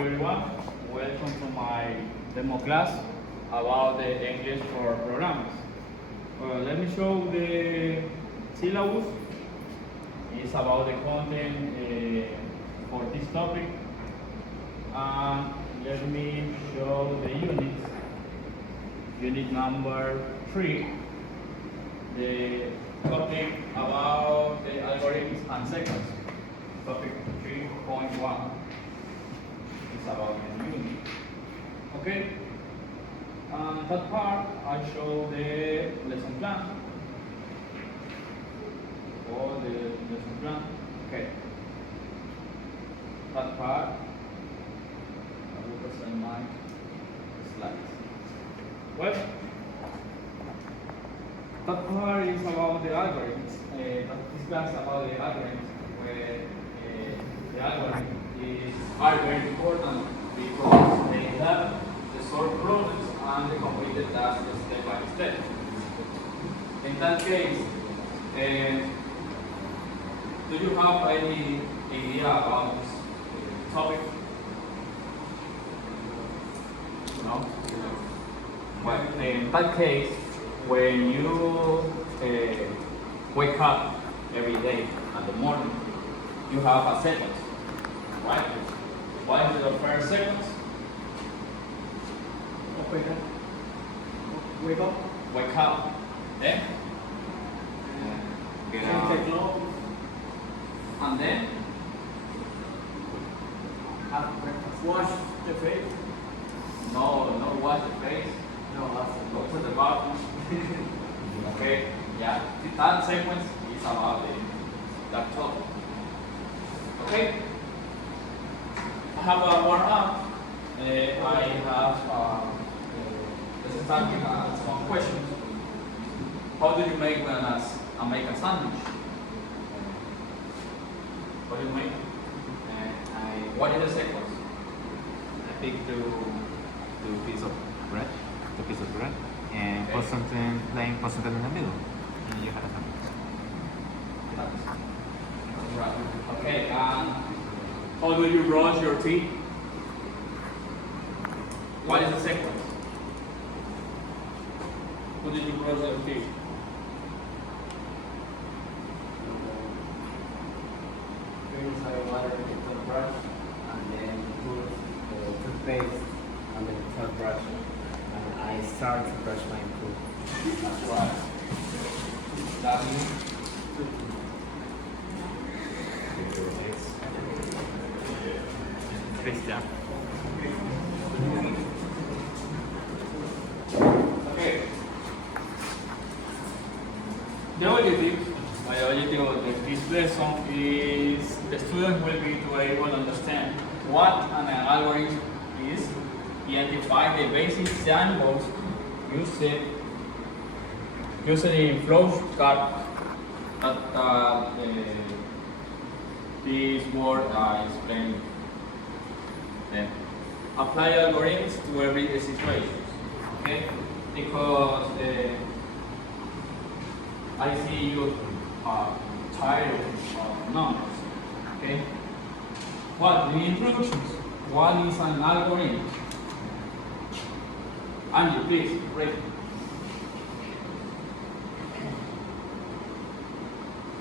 everyone. Welcome to my demo class about the English for programs. Let me show the syllabus. It's about the content for this topic. Let me show the units. Unit number 3. The topic about the algorithms and sequence. Topic 3.1. It's about the unit. Okay. That part I show the lesson plan. All the lesson plan. Okay. That part I will present my slides. Well, that part is about the algorithms. This class about the algorithms, where the algorithm are very important because they help to solve problems and to complete the task step by step. In that case, do you have any idea about this topic? No? Well, in that case, when you wake up every day in the morning, you have a sequence, right? What is the first sequence? Wake up. Wake up. Then? Get Change up. the clothes. And then? Have breakfast. Wash the face. No, wash the face. No, after. Go to the bathroom. Okay? Yeah. That sequence is about that topic. Okay? I have a warm up. I have let's start with some questions. How do you make a sandwich? What do you make? What is the sequence? I pick two pieces of bread, and Okay. put something in the middle, and you have a sandwich. Right. Okay. How do you brush your teeth? What is the sequence? How did you brush your teeth? Rinse my water with the toothbrush, and then put the toothpaste on the toothbrush, and I start to brush my teeth. That's right. That Christian. Okay. The objective of this lesson is the student will be to able to understand what an algorithm is, identify the basic symbols used in flowchart that this word explained. Then apply algorithms to every situation. Okay, because I see you are tired of numbers. Okay, what the introductions? What is an algorithm? Angie, please read.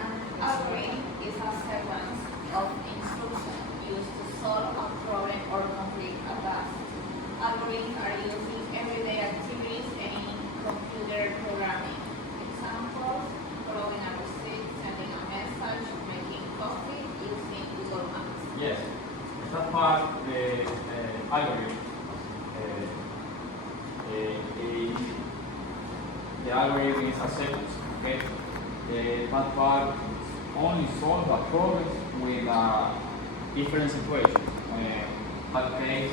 An algorithm is a sequence of instructions used to solve a problem or complete a task. Algorithms are used in everyday activities and in computer programming. Examples: following a receipt, sending a message, making coffee, using Google Maps. Yes, that part the algorithm. The algorithm is a sequence. Okay, that part only solve a problem with different situations. That case,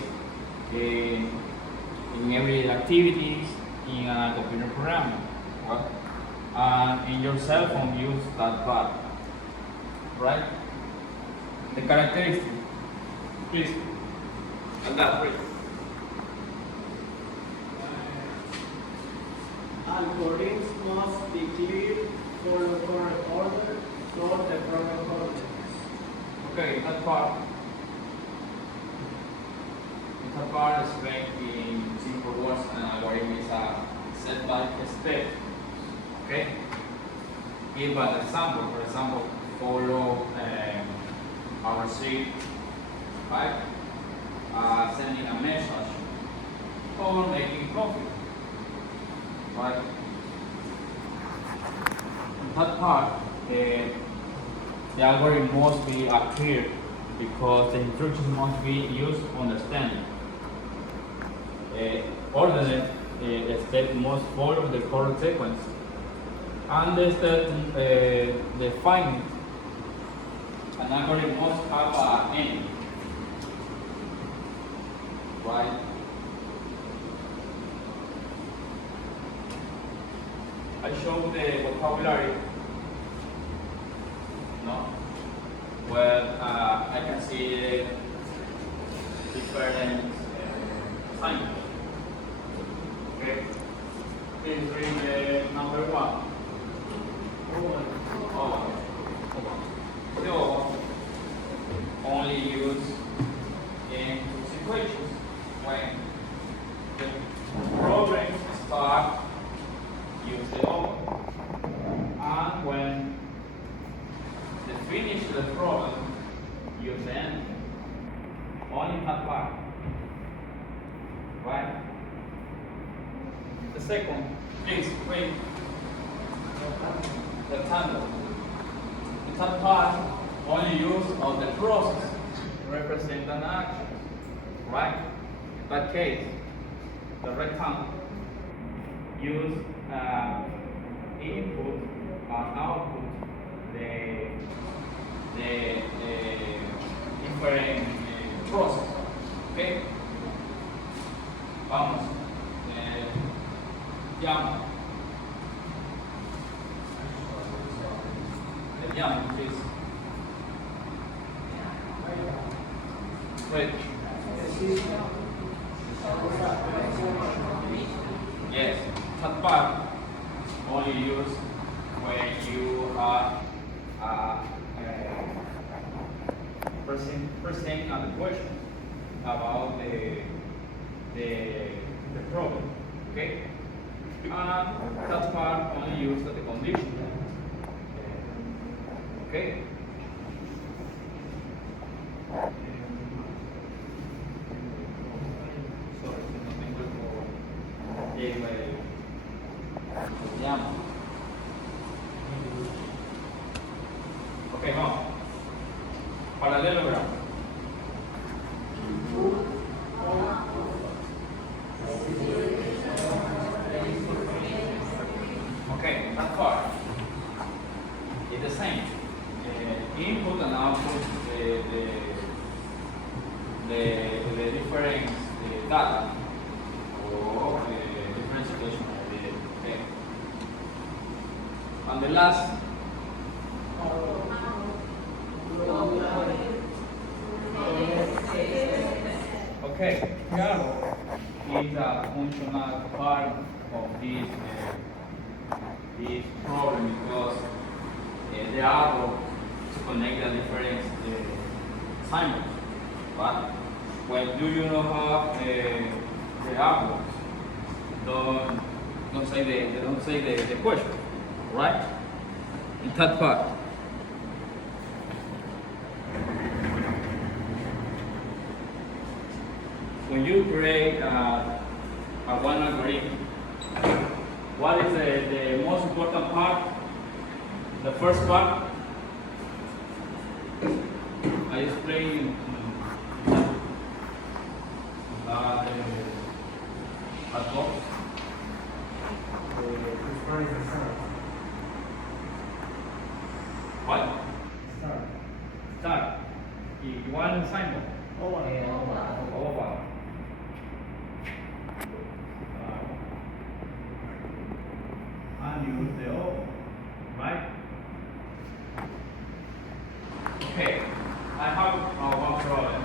in every activities in a computer program. What? In your cell phone, use that part. Right? The characteristics. Please. And that, please. Algorithms must be clear, follow correct order, solve the problem correctly. Okay, that part. part explained in simple words, and algorithm is a step by step. Okay? Give an example. For example, follow a receipt, right? Sending a message or making coffee, right? In that part, the algorithm must be clear because the instructions must be used understanding. Ordered step must follow the correct sequence. And the step defining an algorithm must have an end. Right? I showed the vocabulary. No? Well, I can see different signs. Okay? Please read number 1. So, only use in situations when the problem starts, use the over. And when they finish the problem, use the end. Only that part. Right? The second, please wait. The tandem. The third part, only use of the process to represent an action. Right? In that case, the rectangle use input and output the different process. Okay? Vamos. Llamo. Le llamo, please. Wait. Yes, that part only used when you are presenting the question about the problem. Okay? And that part only used at the condition. Okay? Sorry, no tengo el llamo. Ok, vamos. Parallelogram. Okay, that part is the same. Input and output, the different data or different situation. Okay. And the last. Okay, Carol is a functional part of this problem because the arrow to connect the different symbols. But when do you know how the arrow don't say the question, right? In that part. When you create a one algorithm, what is the most important part? The first part, I explained at box. What? Start. You want a symbol? Over. And use the O, right? Okay, I have one problem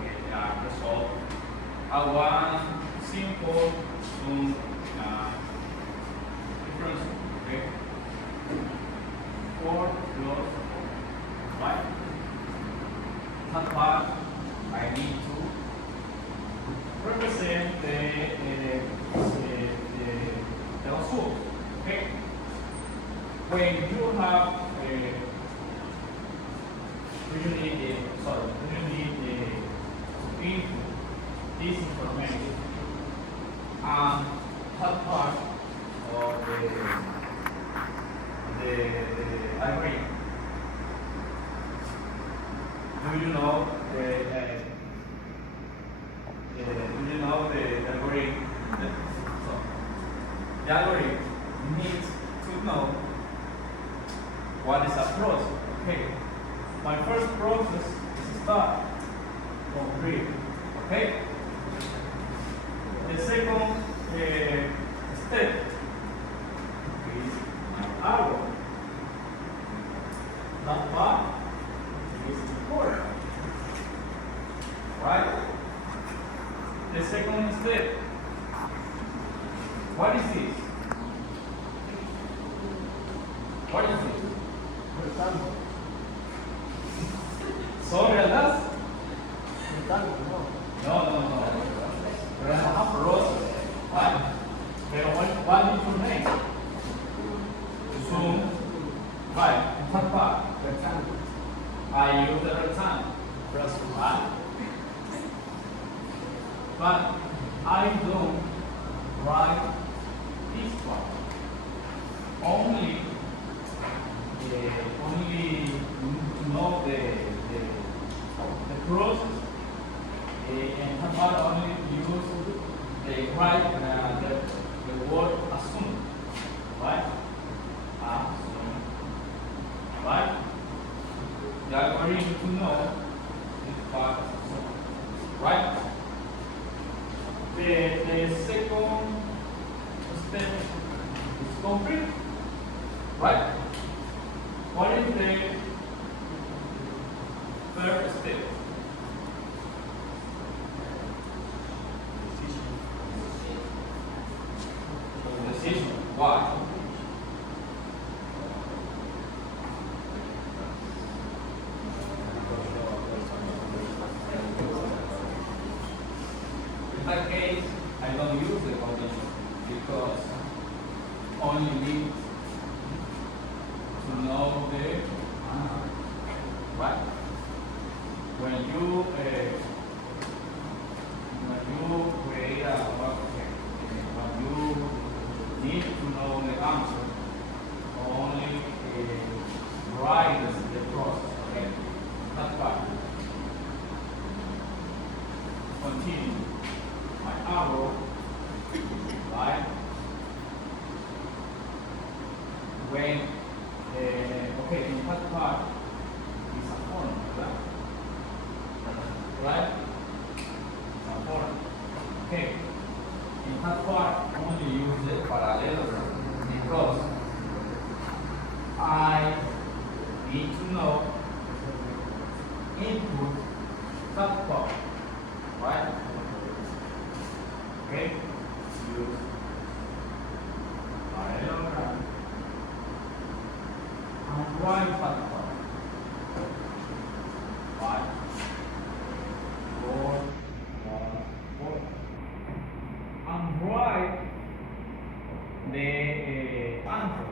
with resolve. I want simple difference, okay? 4 plus 4, right? That part I need to when you have you need the input this information and that part of the algorithm. Do you know the algorithm? So the algorithm needs to know what is a process. Okay, my first process is start from read. Okay, the second step is my arrow. That part is important, right? The second step. What is this? What is it? Rectangle. Sorry, alas? Rectangle, no. No. Pero es una process, right? Pero what did you make? Zoom, right? What part? Rectangle. I use the rectangle, right? But I don't write this part. Only to know the process, and how only use the the word assume, right? Assume, right? The algorithm to know this part is assume, right? The second step is complete, right? What is the third step? Decision. Why? In that case, I don't use the condition because only need to know the right. When you create a when you need to know the answer, only write the process. Okay, that part. Continue. My arrow, right? When okay, in that part is a formula, right? It's a formula. Okay. In that part, only use the parallelogram because I need to know input that part, right? Okay. Use parallelogram and write that part. 5, 4, 4. And write the answer.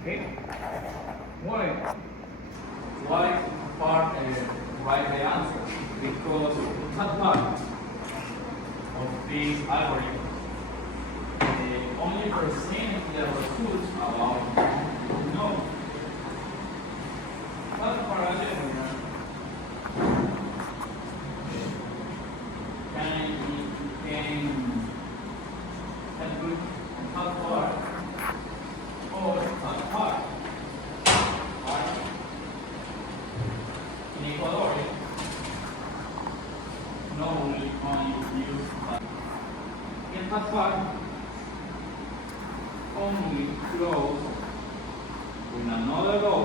Okay. Why part write the answer? Because that part of this algorithm only present the results about no. That parallelogram can put that part or that part. Right? In Ecuador, normally only use that. In that part, only close with another logo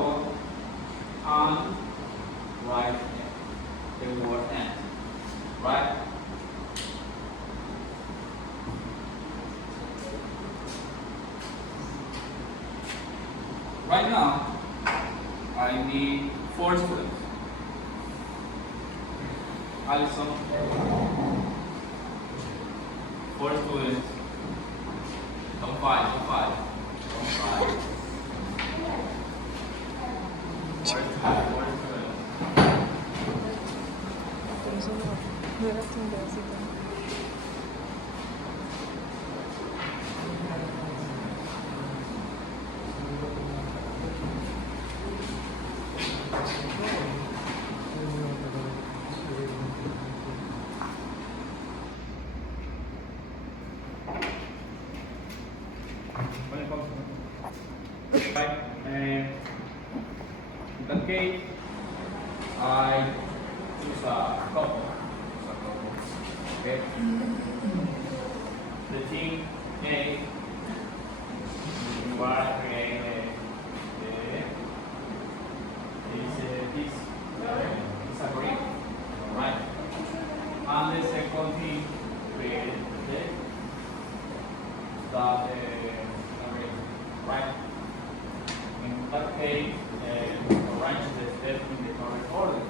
and write the word end. Right? Right now, I need 4 students. Alison, 4 students. five, go five. Go five. Where's five? Where's right, and in that case, I choose a couple. Okay. The team A, you are is a green, right? And the second team created that right? In that case, arrange the steps in the correct order.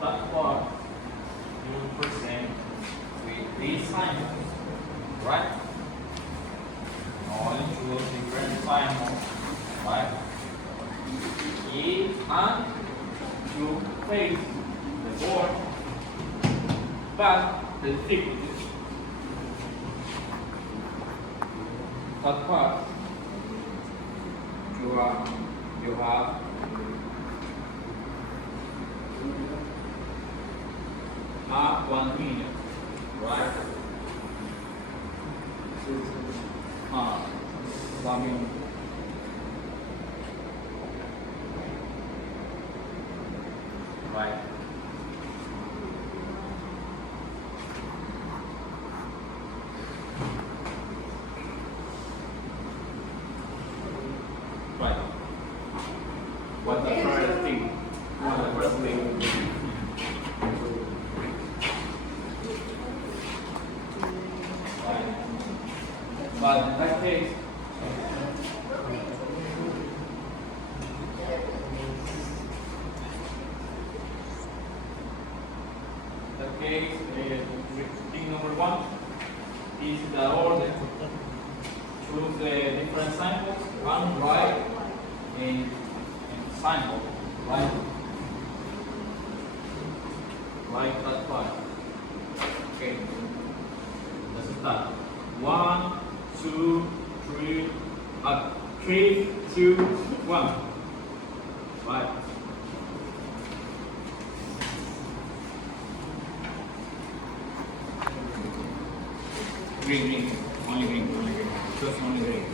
That part you present with these signs, right? All two different signs, right? And you face the board, but the difficulties. That part you have a 1 minute, right? 1 minute. Right. Right. What's the first thing? What's the first thing? Right. But in that case, thing number 1 is the order. Choose the different samples and write in sample, right? Write that part. Okay. Let's start. 1, 2, 3, 3, 2, 1. Right. Green, only green, just only green.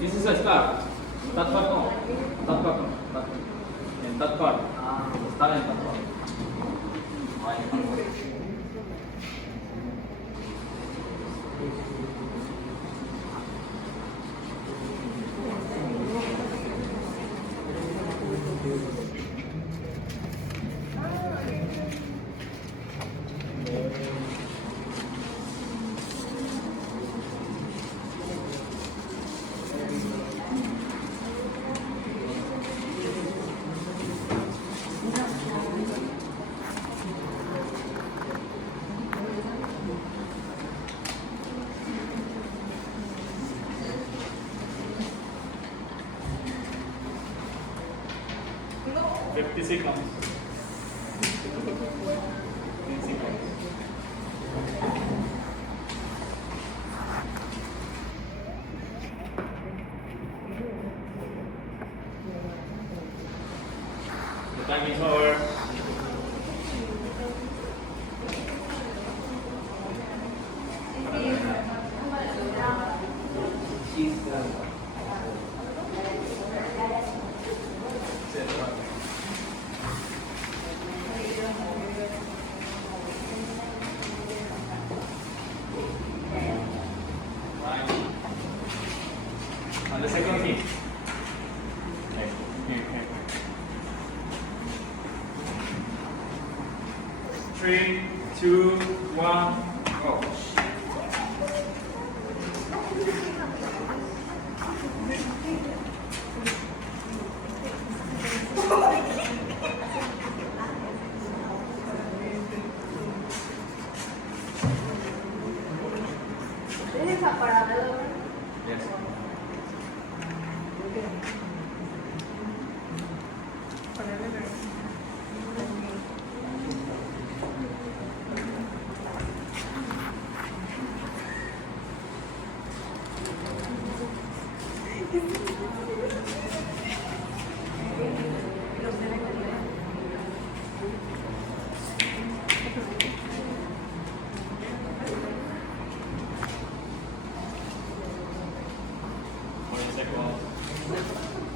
This is a start. That part no. That part no. And that part. Start and that part. Right. 50 seconds. 10 seconds. The time is over. And the second thing. Three, two, one, go. a parallel. Yes. What is it called?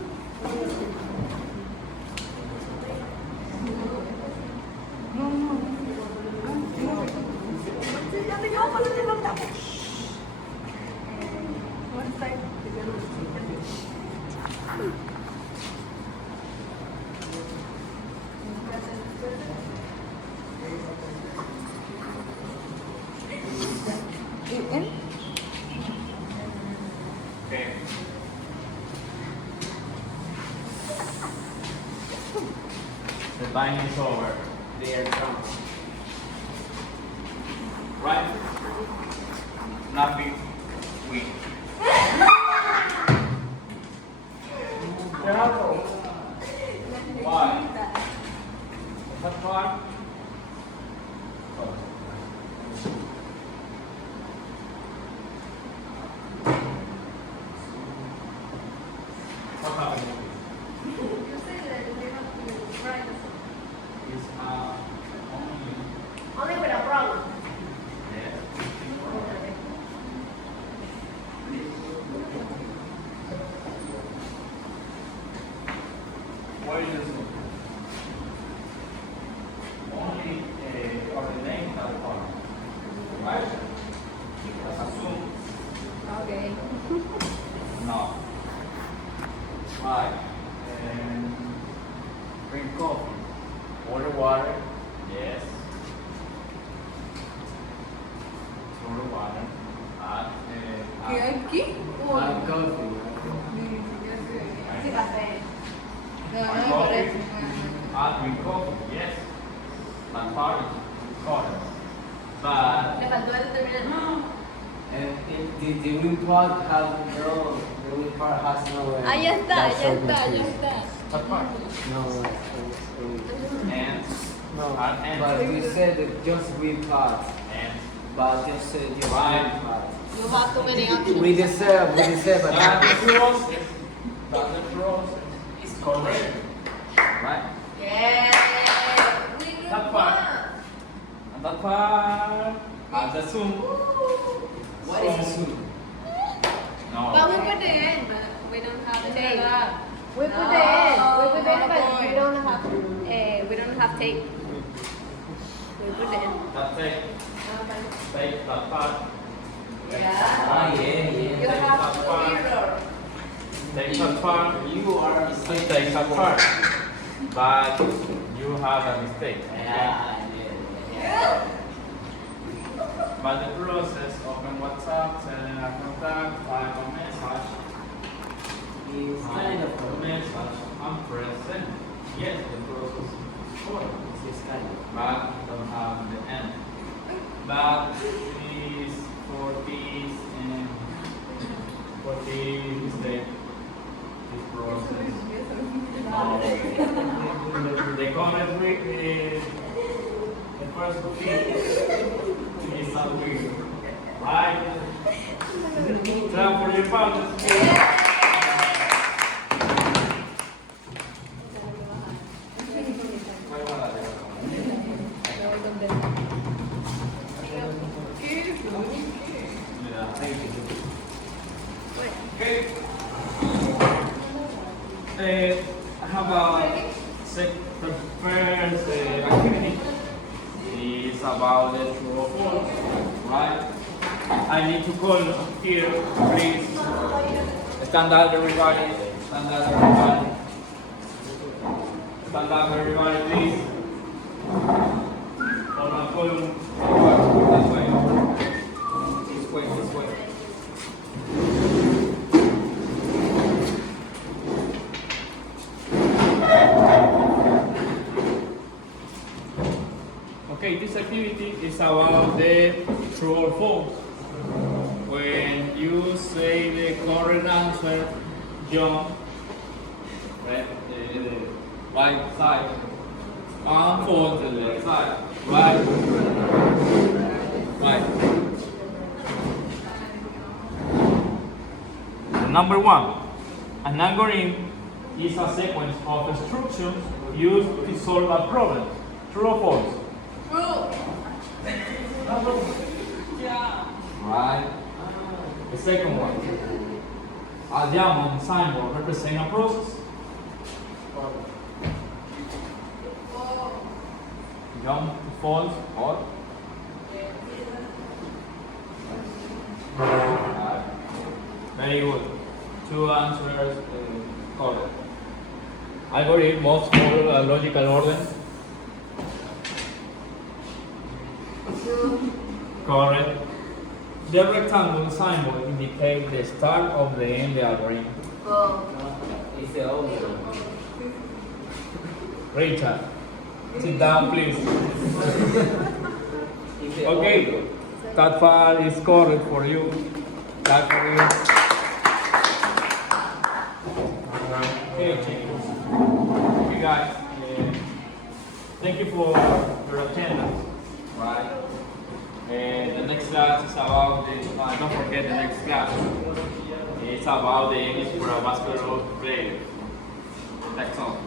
Okay. The binding is over. They are drunk. Right? Nothing weak. Why? What part? What happened? Is only Only with a problem. What is this? Only coordinate that part. Right? Let's assume. Okay. No. Right. And drink coffee. Order water. Yes. Order water. Add, ¿Qué? I'm coffee. Sí, café. add coffee. Add drink coffee. Yes. That part is correct. But Le faltó el terminal. And the wind part has no, the wind part has no. Ah, ya está, that ya short está, ya piece. está. that part. No, And no. Add and. But you said that just wind part, And but just just Right. wind part. You have too many options. We deserve that's a the process. That's the process. It's correct. Right? Yeah. That part. And that part. Add the zoom. What is a suit? No. But we put the end, but we don't have tape. We put No. the end, but we don't have tape. We put the end. That take that part. Ah, yeah. You have to mirror. Take that part. You are a Take that part. But you have a mistake. Yeah. But the process, open WhatsApp, send a contact, type a message. It's kind of a message. I'm present. Yes, the process is short. It's kind of. But you don't have the end. But is for this and for this mistake, this process. The comment is the first thing is not weird. Right? Clap for your partners. Okay. How about the first activity is about the true or false, right? I need to call here, please. Stand up, everybody. Stand up, everybody. Stand up, everybody, please. Hold on, column. This way. This way, this way. Okay, this activity is about the true or false. when you say the correct answer, jump right, the right side and fall to the left side. Right. Right. Number 1. An algorithm is a sequence of instructions used to solve a problem. True or false? Right. The second one. A diamond symbol represents a process. Jump to false or very good. 2 answers correct. Algorithm must follow a logical order. Correct. The rectangle symbol indicates the start of the end of the algorithm. It's the old one. Richard, sit down please. It's the Okay, old one. that part is correct for you. That for you. Okay, chicos. Okay, guys. Thank you for your attendance. Right. The next class is about the. Don't forget the next class. It's about the English for a basketball player. That's all.